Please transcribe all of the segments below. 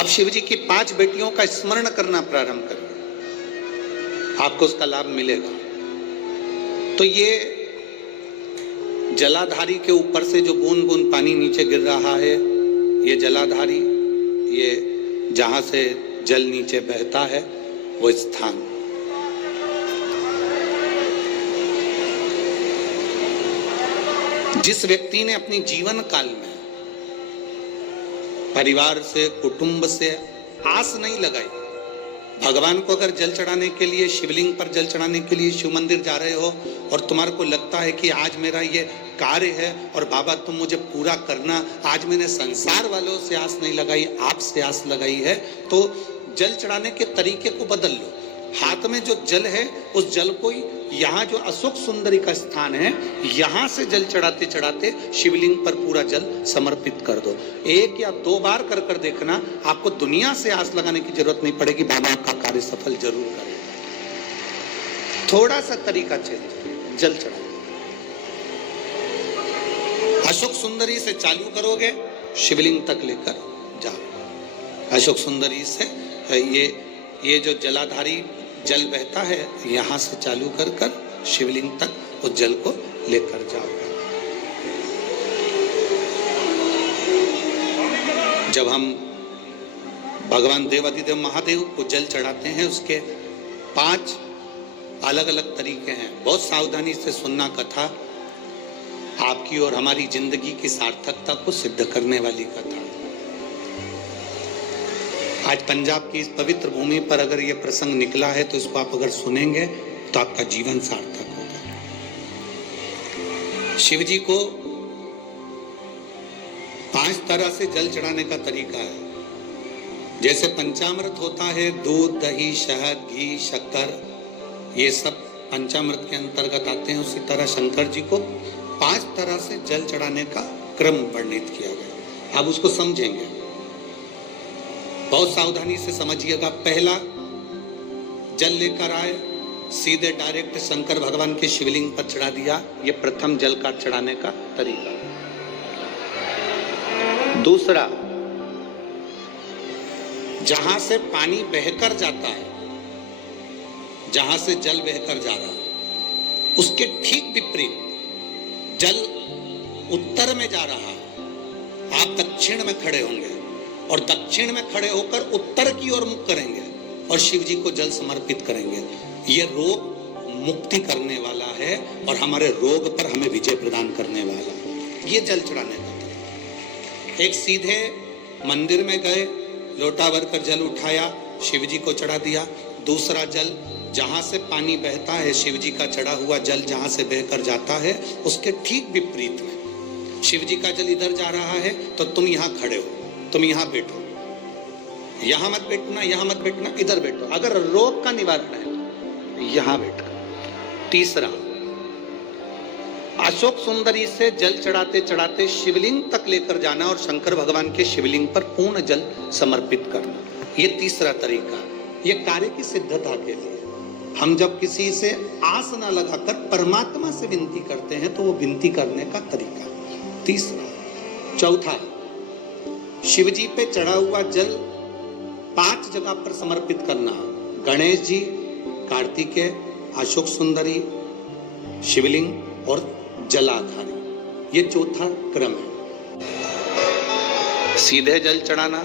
आप शिव जी की 5 बेटियों का स्मरण करना प्रारंभ करें, आपको उसका लाभ मिलेगा। तो ये जलाधारी के ऊपर से जो बूंद बूंद पानी नीचे गिर रहा है, ये जलाधारी, ये जहां से जल नीचे बहता है वो स्थान। जिस व्यक्ति ने अपनी जीवन काल में परिवार से, कुटुंब से आस नहीं लगाई, भगवान को अगर जल चढ़ाने के लिए, शिवलिंग पर जल चढ़ाने के लिए शिव मंदिर जा रहे हो और तुम्हारे को लगता है कि आज मेरा ये कार्य है और बाबा तुम मुझे पूरा करना, आज मैंने संसार वालों से आस नहीं लगाई, आपसे आस लगाई है, तो जल चढ़ाने के तरीके को बदल लो। हाथ में जो जल है उस जल को, यहाँ जो अशोक सुंदरी का स्थान है, यहाँ से जल चढ़ाते चढ़ाते शिवलिंग पर पूरा जल समर्पित कर दो। 1 या 2 बार कर कर देखना, आपको दुनिया से आस लगाने की जरूरत नहीं पड़ेगी, बाबा का कार्य सफल जरूर करेगा। थोड़ा सा तरीका चेंज, जल चढ़ा अशोक सुंदरी से चालू करोगे, शिवलिंग तक लेकर जाओ। अशोक सुंदरी से ये जो जलाधारी जल बहता है, यहां से चालू कर कर शिवलिंग तक उस जल को लेकर जाओ। जब हम भगवान देवाधिदेव महादेव को जल चढ़ाते हैं, उसके 5 अलग अलग तरीके हैं। बहुत सावधानी से सुनना कथा, आपकी और हमारी जिंदगी की सार्थकता को सिद्ध करने वाली कथा। आज पंजाब की इस पवित्र भूमि पर अगर ये प्रसंग निकला है तो इसको आप अगर सुनेंगे तो आपका जीवन सार्थक होगा। शिव जी को 5 तरह से जल चढ़ाने का तरीका है। जैसे पंचामृत होता है, दूध, दही, शहद, घी, शक्कर, ये सब पंचामृत के अंतर्गत आते हैं, उसी तरह शंकर जी को 5 तरह से जल चढ़ाने का क्रम वर्णित किया गया। अब उसको समझेंगे, बहुत सावधानी से समझिएगा। पहला, जल लेकर आए, सीधे डायरेक्ट शंकर भगवान के शिवलिंग पर चढ़ा दिया, ये प्रथम जल का चढ़ाने का तरीका। दूसरा, जहां से पानी बहकर जाता है, जहां से जल बहकर जा रहा है, उसके ठीक विपरीत जल उत्तर में जा रहा है, आप दक्षिण में खड़े होंगे और दक्षिण में खड़े होकर उत्तर की ओर मुख करेंगे और शिव जी को जल समर्पित करेंगे। ये रोग मुक्ति करने वाला है और हमारे रोग पर हमें विजय प्रदान करने वाला है। ये जल चढ़ाने का तरीका। एक, सीधे मंदिर में गए, लोटा भर कर जल उठाया, शिव जी को चढ़ा दिया। दूसरा जल, जहां से पानी बहता है, शिव जी का चढ़ा हुआ जल जहां से बहकर जाता है, उसके ठीक विपरीत में शिव जी का जल इधर जा रहा है तो तुम यहां खड़े हो, तुम यहां बैठो, यहां मत बैठना, यहां मत बैठना, इधर बैठो। अगर रोग का निवारण है तो यहां बैठो। तीसरा, अशोक सुंदरी से जल चढ़ाते चढ़ाते शिवलिंग तक लेकर जाना और शंकर भगवान के शिवलिंग पर पूर्ण जल समर्पित करना, ये तीसरा तरीका। ये कार्य की सिद्धता के लिए हम जब किसी से आस ना लगाकर परमात्मा से विनती करते हैं तो वो विनती करने का तरीका तीसरा। चौथा, शिव जी पे चढ़ा हुआ जल 5 जगह पर समर्पित करना, गणेश जी, कार्तिकेय, अशोक सुंदरी, शिवलिंग और जलाधारी, ये चौथा क्रम है। सीधे जल चढ़ाना,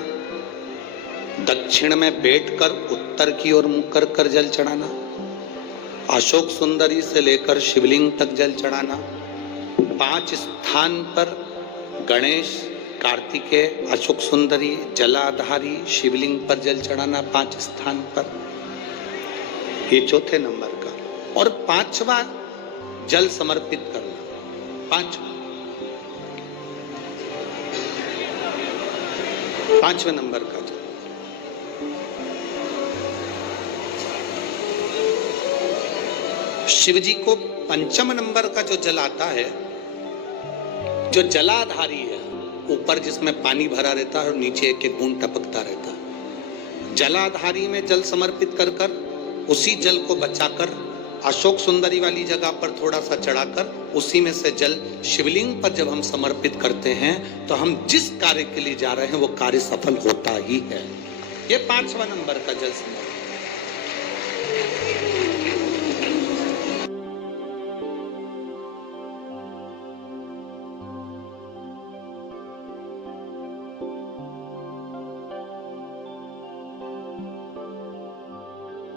दक्षिण में बैठकर उत्तर की ओर मुख कर कर जल चढ़ाना, अशोक सुंदरी से लेकर शिवलिंग तक जल चढ़ाना, 5 स्थान पर गणेश, कार्तिकेय, अशोक सुंदरी, जलाधारी, शिवलिंग पर जल चढ़ाना 5 स्थान पर, ये चौथे नंबर का। और 5वां जल समर्पित करना, 5वें नंबर का जल। शिव जी को 5म नंबर का जो जल आता है, जो जलाधारी है, ऊपर जिसमें पानी भरा रहता है और नीचे एक एक बूंद टपकता रहता है, जलाधारी में जल समर्पित कर उसी जल को बचाकर अशोक सुंदरी वाली जगह पर थोड़ा सा चढ़ाकर उसी में से जल शिवलिंग पर जब हम समर्पित करते हैं तो हम जिस कार्य के लिए जा रहे हैं वो कार्य सफल होता ही है। ये 5वां नंबर का जल समर्पण।